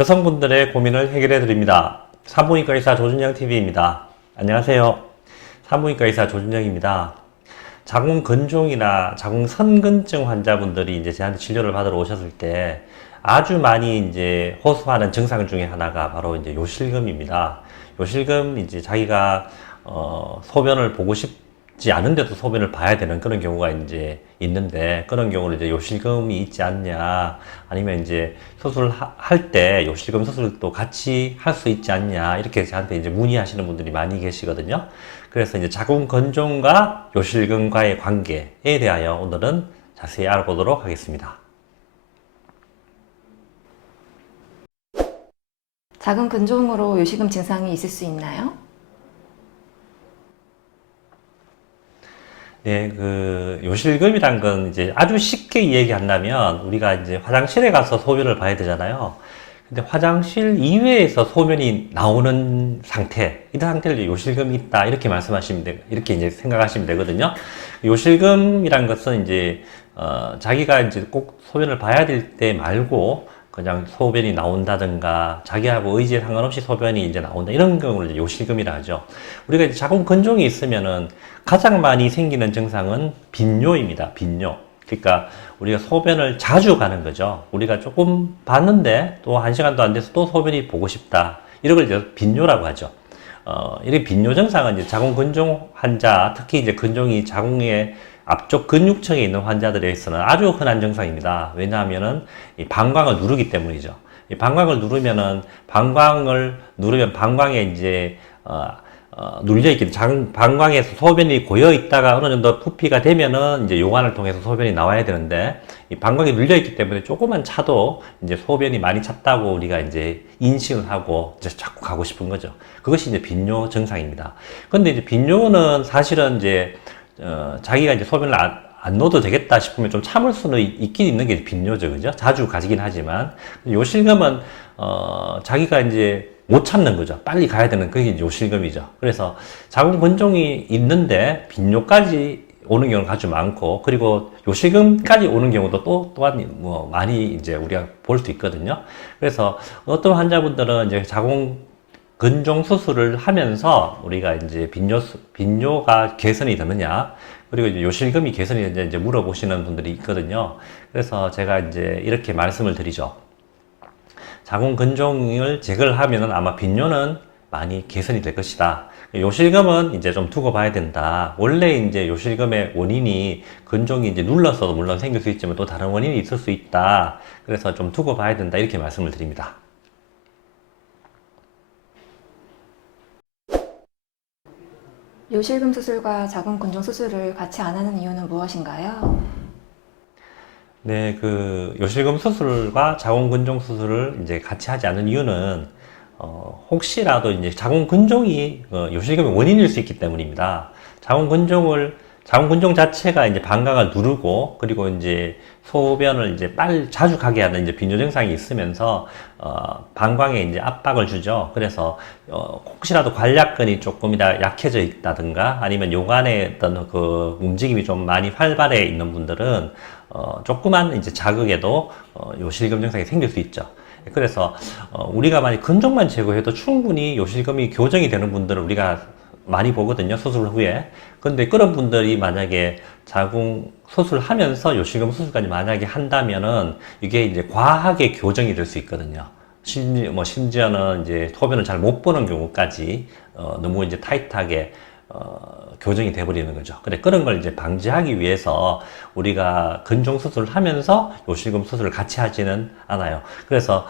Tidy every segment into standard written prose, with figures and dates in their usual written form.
여성분들의 고민을 해결해 드립니다. 산부인과 의사 조준영 TV입니다. 안녕하세요. 산부인과 의사 조준영입니다. 자궁근종이나 자궁선근증 환자분들이 이제 저한테 진료를 받으러 오셨을 때 아주 많이 이제 호소하는 증상 중에 하나가 바로 이제 요실금입니다. 요실금 이제 자기가 소변을 보고 싶지 않은데도 소변을 봐야 되는 그런 경우가 이제 있는데, 그런 경우는 이제 요실금이 있지 않냐, 아니면 이제 수술할 때 요실금 수술도 같이 할 수 있지 않냐, 이렇게 저한테 이제 문의하시는 분들이 많이 계시거든요. 그래서 이제 자궁근종과 요실금과의 관계에 대하여 오늘은 자세히 알아보도록 하겠습니다. 자궁근종으로 요실금 증상이 있을 수 있나요? 네, 요실금이란 건 이제 아주 쉽게 얘기한다면 우리가 이제 화장실에 가서 소변을 봐야 되잖아요. 근데 화장실 이외에서 소변이 나오는 상태, 이런 상태를 요실금이 있다, 이렇게 이렇게 이제 생각하시면 되거든요. 요실금이란 것은 이제, 자기가 이제 꼭 소변을 봐야 될 때 말고 그냥 소변이 나온다든가 자기하고 의지에 상관없이 소변이 이제 나온다, 이런 경우를 이제 요실금이라 하죠. 우리가 이제 자궁근종이 있으면은 가장 많이 생기는 증상은 빈뇨입니다. 빈뇨. 그러니까 우리가 소변을 자주 가는 거죠. 우리가 조금 봤는데 또 1시간도 안 돼서 또 소변이 보고 싶다, 이런 걸 이제 빈뇨라고 하죠. 이렇게 빈뇨 증상은 이제 자궁근종 환자, 특히 이제 근종이 자궁의 앞쪽 근육층에 있는 환자들에서는 아주 흔한 증상입니다. 왜냐하면은 이 방광을 누르기 때문이죠. 이 방광을 누르면 방광에 이제 눌려있기, 방광에서 소변이 고여있다가 어느 정도 부피가 되면은 이제 요관을 통해서 소변이 나와야 되는데, 이 방광이 눌려있기 때문에 조금만 차도 이제 소변이 많이 찼다고 우리가 이제 인식을 하고 이제 자꾸 가고 싶은 거죠. 그것이 이제 빈뇨 증상입니다. 근데 이제 빈뇨는 사실은 이제, 자기가 이제 소변을 안 넣어도 되겠다 싶으면 좀 참을 수는 있긴 있는 게 빈뇨죠. 그죠? 자주 가지긴 하지만. 요실금은, 자기가 이제 못 참는 거죠. 빨리 가야 되는 그게 이제 요실금이죠. 그래서 자궁근종이 있는데 빈뇨까지 오는 경우가 아주 많고, 그리고 요실금까지 오는 경우도 또한 뭐 많이 이제 우리가 볼 수 있거든요. 그래서 어떤 환자분들은 이제 자궁근종 수술을 하면서 우리가 이제 빈뇨가 개선이 되느냐, 그리고 이제 요실금이 개선이 되느냐 이제 물어보시는 분들이 있거든요. 그래서 제가 이제 이렇게 말씀을 드리죠. 자궁근종을 제거를 하면은 아마 빈뇨는 많이 개선이 될 것이다. 요실금은 이제 좀 두고 봐야 된다. 원래 이제 요실금의 원인이 근종이 이제 눌러서도 물론 생길 수 있지만 또 다른 원인이 있을 수 있다. 그래서 좀 두고 봐야 된다, 이렇게 말씀을 드립니다. 요실금 수술과 자궁근종 수술을 같이 안 하는 이유는 무엇인가요? 네, 요실금 수술과 자궁근종 수술을 이제 같이 하지 않는 이유는, 혹시라도 이제 자궁근종이 요실금의 원인일 수 있기 때문입니다. 자궁근종 자체가 이제 방광을 누르고, 그리고 이제 소변을 이제 자주 가게 하는 이제 빈뇨 증상이 있으면서, 방광에 이제 압박을 주죠. 그래서, 혹시라도 관략근이 조금이라 약해져 있다든가, 아니면 요관의 어떤 움직임이 좀 많이 활발해 있는 분들은, 조그만 이제 자극에도, 요실금 증상이 생길 수 있죠. 그래서, 우리가 만약 근종만 제거해도 충분히 요실금이 교정이 되는 분들을 우리가 많이 보거든요, 수술 후에. 근데 그런 분들이 만약에 자궁 수술하면서 요실금 수술까지 만약에 한다면은 이게 이제 과하게 교정이 될 수 있거든요. 심지어는 이제 소변을 잘 못 보는 경우까지, 너무 이제 타이트하게, 교정이 돼버리는 거죠. 근데 그런 걸 이제 방지하기 위해서 우리가 근종 수술을 하면서 요실금 수술을 같이 하지는 않아요. 그래서,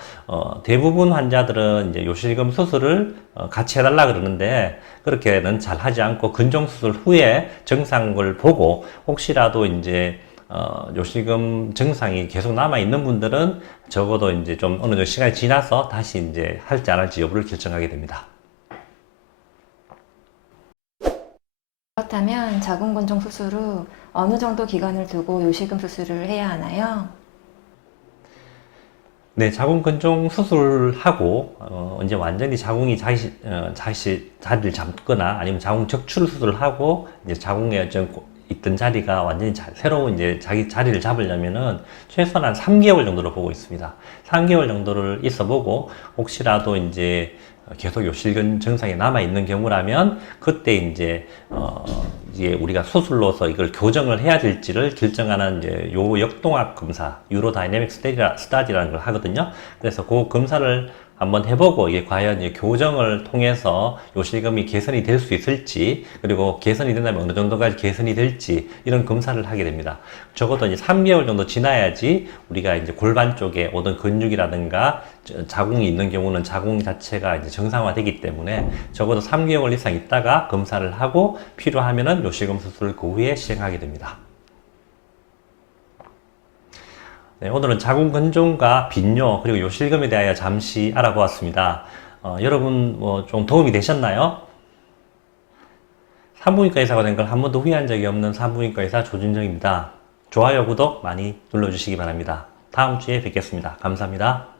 대부분 환자들은 이제 요실금 수술을 같이 해달라 그러는데, 그렇게는 잘 하지 않고 근종 수술 후에 증상을 보고, 혹시라도 이제, 요실금 증상이 계속 남아있는 분들은 적어도 이제 좀 어느 정도 시간이 지나서 다시 이제 할지 안 할지 여부를 결정하게 됩니다. 그렇다면 자궁근종 수술 후 어느 정도 기간을 두고 요실금 수술을 해야 하나요? 네, 자궁근종 수술하고, 이제 완전히 자궁이 자리를 잡거나 아니면 자궁 적출 수술을 하고, 이제 자궁의 어떤 있던 자리가 완전히 새로운 이제 자기 자리를 잡으려면은 최소한 한 3개월 정도를 보고 있습니다. 3개월 정도를 있어 보고 혹시라도 이제 계속 요실금 증상이 남아 있는 경우라면 그때 이제 우리가 수술로서 이걸 교정을 해야 될지를 결정하는 이제 요 역동학 검사, 유로다이내믹 스타디라는 걸 하거든요. 그래서 그 검사를 한번 해보고 이게 과연 이제 교정을 통해서 요실금이 개선이 될 수 있을지, 그리고 개선이 된다면 어느 정도까지 개선이 될지 이런 검사를 하게 됩니다. 적어도 이제 3개월 정도 지나야지 우리가 이제 골반 쪽에 오던 근육이라든가 자궁이 있는 경우는 자궁 자체가 이제 정상화되기 때문에 적어도 3개월 이상 있다가 검사를 하고 필요하면은 요실금 수술을 그 후에 시행하게 됩니다. 네, 오늘은 자궁 근종과 빈뇨 그리고 요실금에 대하여 잠시 알아보았습니다. 여러분 좀 도움이 되셨나요? 산부인과 의사가 된 걸 한 번도 후회한 적이 없는 산부인과 의사 조준정입니다. 좋아요, 구독 많이 눌러주시기 바랍니다. 다음 주에 뵙겠습니다. 감사합니다.